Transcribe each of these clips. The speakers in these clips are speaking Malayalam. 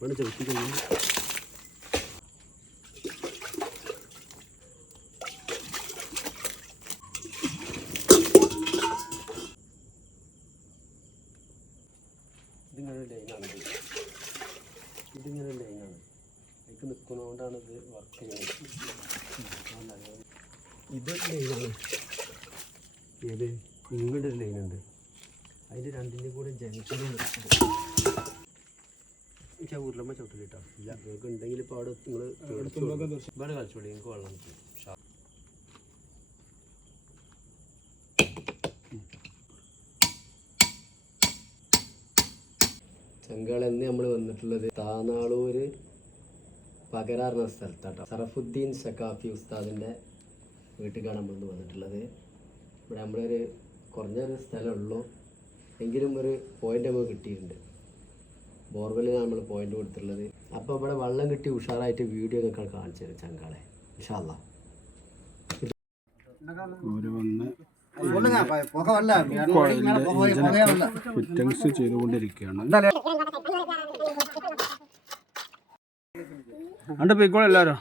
ഇവിടെ ചവിട്ടി കഴിഞ്ഞാൽ ഇതിങ്ങനെ ലൈനാണ്. ഇതിങ്ങനെ ലൈനാണ്. അതിക്ക് നിൽക്കുന്നതുകൊണ്ടാണ് ഇത് വർക്ക് ചെയ്യുന്നത്. ഇത് ലൈനാണ്. ഏത് ഇങ്ങോട്ട് ഒരു ലൈനുണ്ട്. അതിൻ്റെ രണ്ടിൻ്റെ കൂടെ ജംഗ്ഷനിൽ എനിക്ക് ആ ഉരുളമ്മ ചവിട്ടില്ല കേട്ടോ. ഇല്ല നിങ്ങൾക്ക് ഉണ്ടെങ്കിൽ ഇപ്പോൾ അവിടെ നിങ്ങൾ ഇവിടെ കളിച്ചോളി. നിങ്ങൾക്ക് വെള്ളം കിട്ടും. ചെങ്കാളെന്ന് നമ്മൾ വന്നിട്ടുള്ളത് താനാളൂര് പകരാറിന സ്ഥലത്താട്ടോ. സറഫുദ്ദീൻ സക്കാഫി ഉസ്താദിൻ്റെ വീട്ടിലേക്കാണ് നമ്മൾ വന്നിട്ടുള്ളത്. ഇവിടെ നമ്മളൊരു കുറഞ്ഞൊരു സ്ഥലമുള്ളൂ, എങ്കിലും ഒരു പോയിൻ്റ് നമുക്ക് കിട്ടിയിട്ടുണ്ട്. ബോർവെല്ലിനാണ് നമ്മൾ പോയിൻ്റ് കൊടുത്തിട്ടുള്ളത്. അപ്പോൾ ഇവിടെ വെള്ളം കിട്ടി ഉഷാറായിട്ട് വീഡിയോ ഒക്കെ കാണിച്ചു തരും ചെങ്കാളെ ഇൻഷാ അല്ലാഹ്. ഫിറ്റിംഗ്സ് ചെയ്തുകൊണ്ടിരിക്കുകയാണ്. അണ്ട് പോയിക്കോളെ എല്ലാവരും.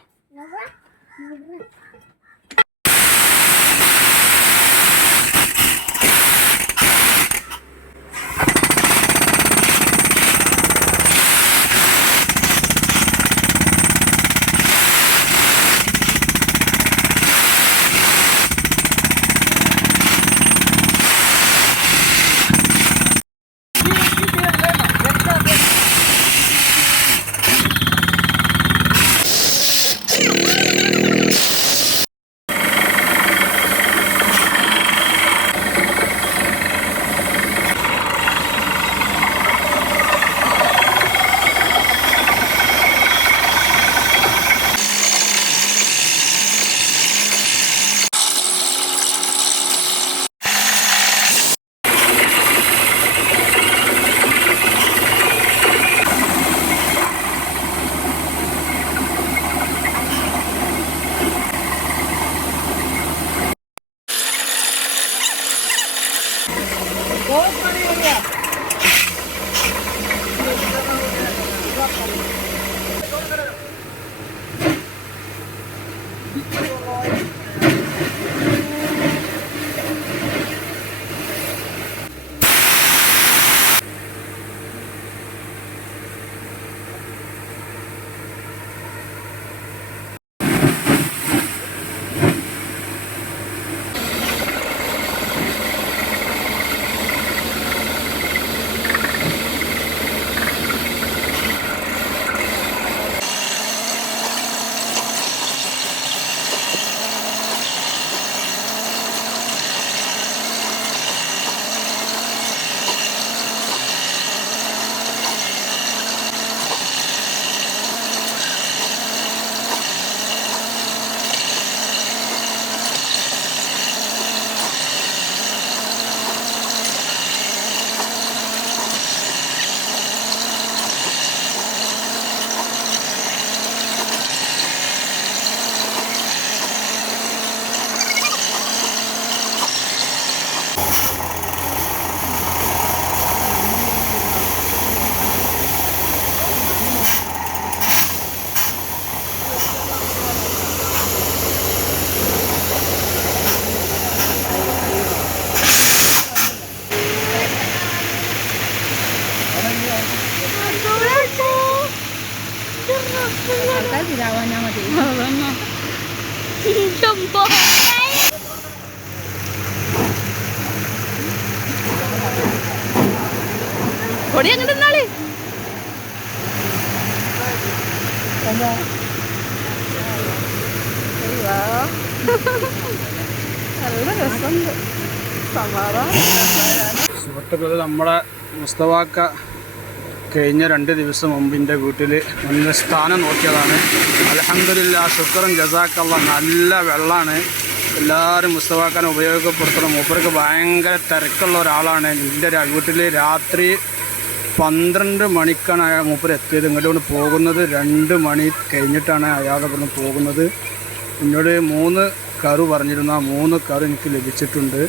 പൊടി അങ്ങനെ തിന്നാളി. നല്ല രസമുണ്ട്. സുഹൃത്തുക്കൾ, നമ്മുടെ മുസ്തഫാക്ക കഴിഞ്ഞ 2 ദിവസം മുമ്പിൻ്റെ വീട്ടിൽ നല്ല സ്ഥാനം നോക്കിയതാണ്. അൽഹംദുലില്ലാ, ശുക്രൻ ജസാക്കല്ലാഹ്. നല്ല വെള്ളമാണ്. എല്ലാവരും മുസ്തഫാക്കാനെ ഉപയോഗപ്പെടുത്തണം. മൂപ്പർക്ക് ഭയങ്കര തിരക്കുള്ള ഒരാളാണ്. എൻ്റെ വീട്ടിൽ രാത്രി 12 മണിക്കാണ് മൂപ്പർ എത്തിയത്. ഇങ്ങോട്ട് പോകുന്നത് 2 മണി കഴിഞ്ഞിട്ടാണ് അയാളുടെ ഇവിടുന്ന് പോകുന്നത്. എന്നോട് 3 കറു പറഞ്ഞിരുന്നു. ആ 3 കറു എനിക്ക് ലഭിച്ചിട്ടുണ്ട്.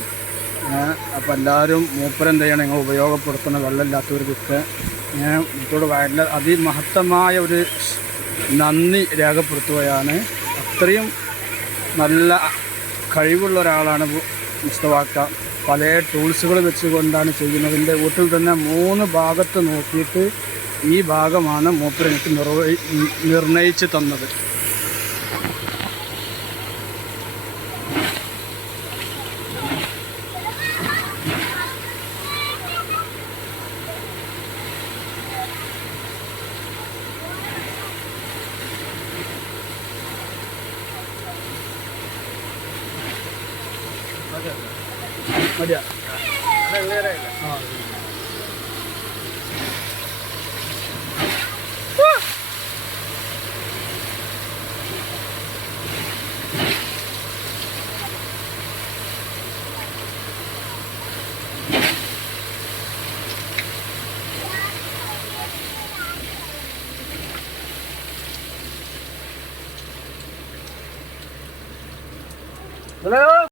അപ്പോൾ എല്ലാവരും മൂപ്പരെന്ത് ചെയ്യണം, നിങ്ങൾ ഉപയോഗപ്പെടുത്തണം വെള്ളമില്ലാത്തവർക്കൊക്കെ. ഞാൻ ഇതോട് വളരെ അതിമഹത്തമായ ഒരു നന്ദി രേഖപ്പെടുത്തുകയാണ്. അത്രയും നല്ല കഴിവുള്ള ഒരാളാണ് മുസ്തഫാക്ക. പല ടൂൾസുകൾ വെച്ചുകൊണ്ടാണ് ചെയ്യുന്നത്. എൻ്റെ വീട്ടിൽ തന്നെ 3 ഭാഗത്ത് നോക്കിയിട്ട് ഈ ഭാഗമാണ് മൂപ്പർ എനിക്ക് നിർണയിച്ച് തന്നത്. മതിയാ ആ ഹലോ